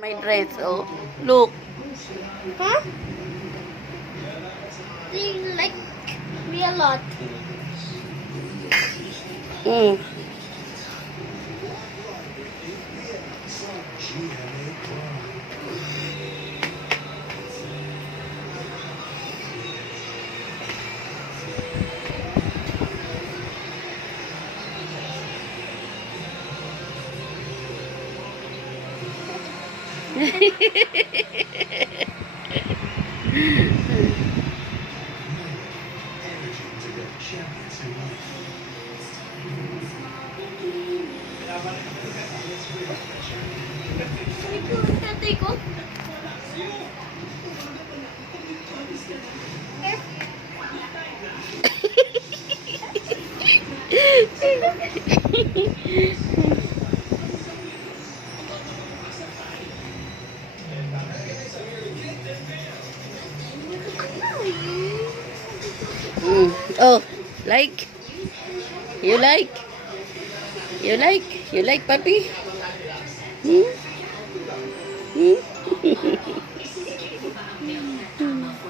My dress, oh. Look. Huh? They like me a lot. Mm. Tatay ko? Mm. Oh, like? You like? You like? You like, puppy? Hmm? Hmm?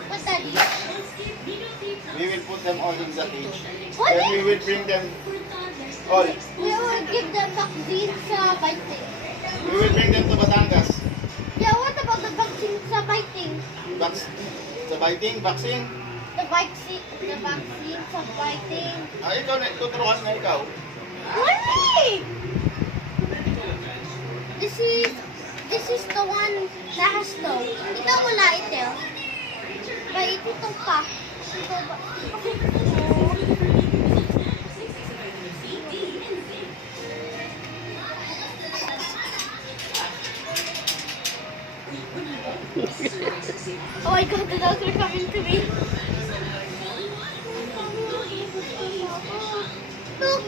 What, Daddy? We will put them all in the cage. What? Then we will bring them all. We will give them vaccine sa biting. We will bring them to Batangas. Yeah, what about the vaccine sa biting? Sa biting, vaccine. The vaccine sa biting. Ikaw na, tuturuan na ikaw. Honey! This is the one that has to. Ito wala ito. Ba ito to pa. Ito ba? Oh my god, the dogs are coming to me. Look!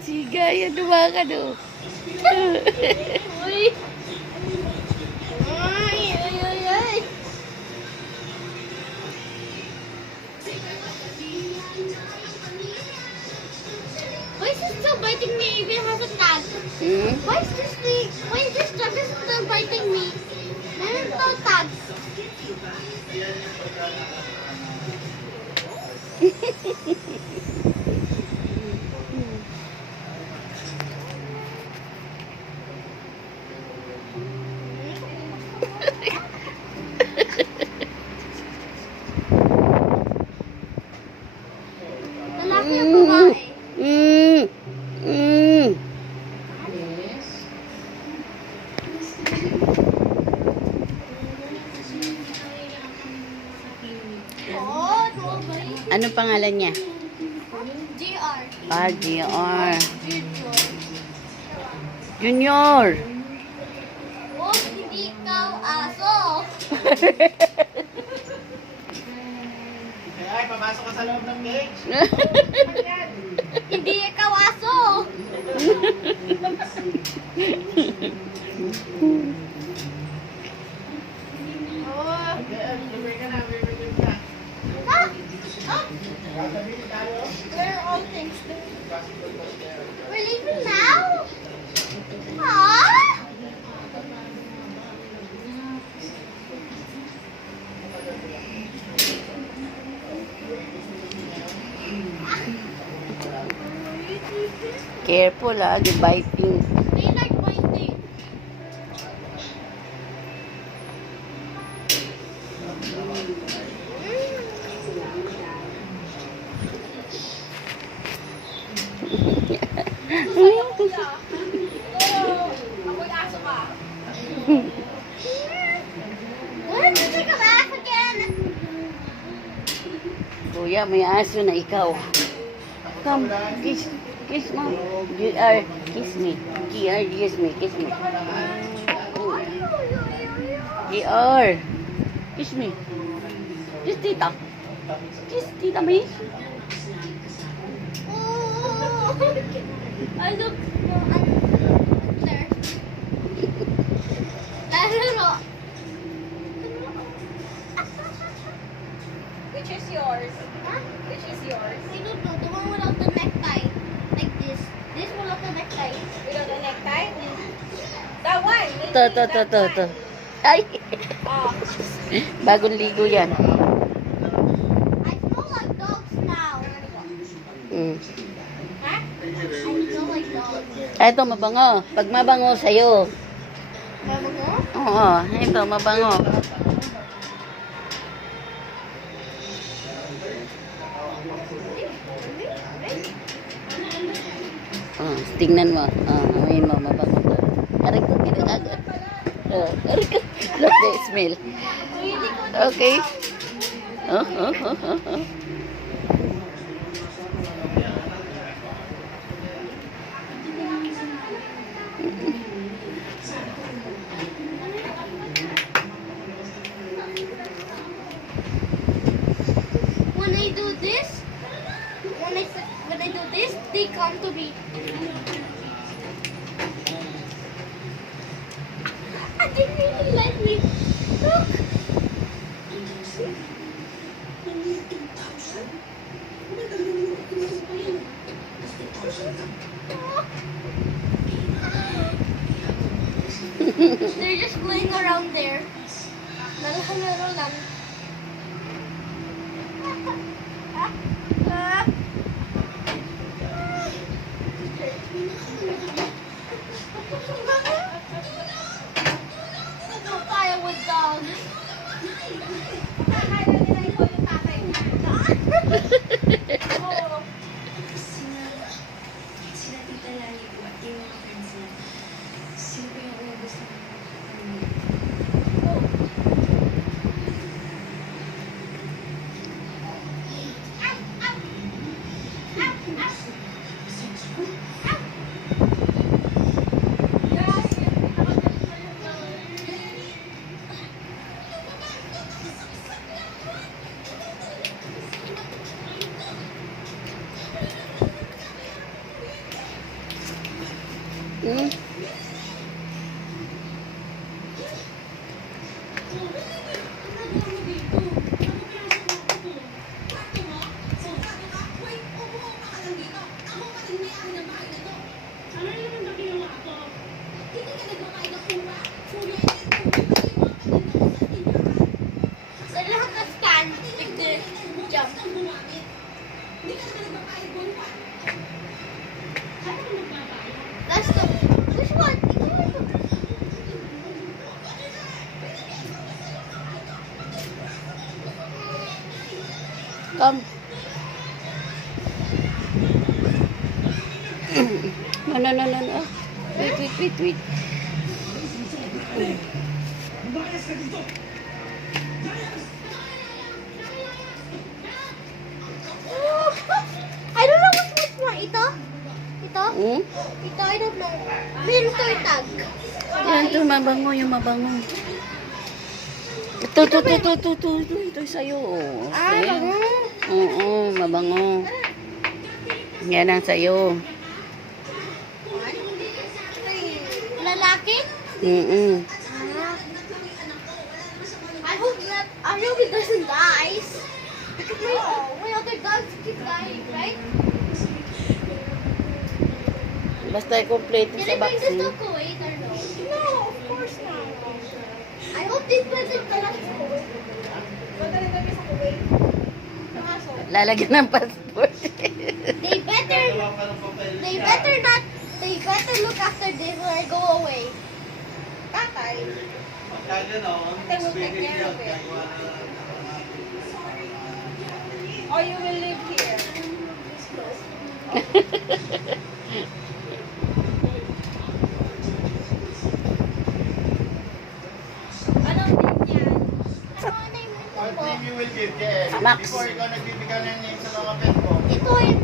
Siga, yan dumakan, oh. Uy! Ay, ay, ay, ay! Why is this still biting me even if it has a tag? Hmm? Why is this dog is still biting me? There's no tag. Lalaki ang babae. Mm. Mm. Oh, babae. Ano pangalan niya? GR. RGR. Junior. Junior. Oh, hindi ikaw aso. Ay, papasok ka sa loob ng cage. Hindi ikaw aso. Oh. Bibig ka na, bibig ka. Ah! Ah! Where are all things? We're leaving now? Huh? Careful, the biting. They like biting. Amoy aso ka. When did you come back again? Kuya, may aso na ikaw. Come, kiss mo. Kiss me. Kiss me. GR. Kiss me. Kiss tita. Kiss tita me. Oh, I look there. I don't know. Which is yours? Huh? Which is yours? I don't know. The one without the necktie. Like this. This without the necktie. Without the necktie? That one. Maybe To. that one. Ay, Oh. bagong ligo yan. I smell like dogs now. Mm. Huh? I smell like dogs. Ito, mabango. Pag mabango sa'yo. Mama ko? Oo, ito, mabango. Oh, tingnan mo. Amoy mo, mabango to. Aray ko, kinakagat. Aray ko. Look the smell. Okay. Oh. When I do this, when I do this, they come to me. And they really let me. Look. They're just playing around there. Nalaro lang. So fire with dogs. Oh. Hmm? They don't have to stand like this. Jump. That's the. Which one? Come. No. Wait. I don't know which one. Ito? Ito? Hmm? Ito, I don't know. Filter tag. Yan, ito, mabango yung mabango. Ito. Ito sa'yo. Ah, Okay. bango. Oo, mabango. Yan ang sa'yo. Lalaki? Mm-mm. I hope it doesn't die. Because my other dogs keep dying, right? Basta i-complete Can sa I bring this vaccine. to Kuwait or no? No, of course not. I hope this doesn't come to Kuwait. Punta rin kami sa Kuwait. Kaso, Lalagyan ng passport. They better not. They better look after this when I go away. tatay, they will take care of it. Or you will live here. Anong name yan? Ano name nito What po? name you will give? Yeah, Max. before ikaw nagbibigay ng name sa mga pet mo. Ito yung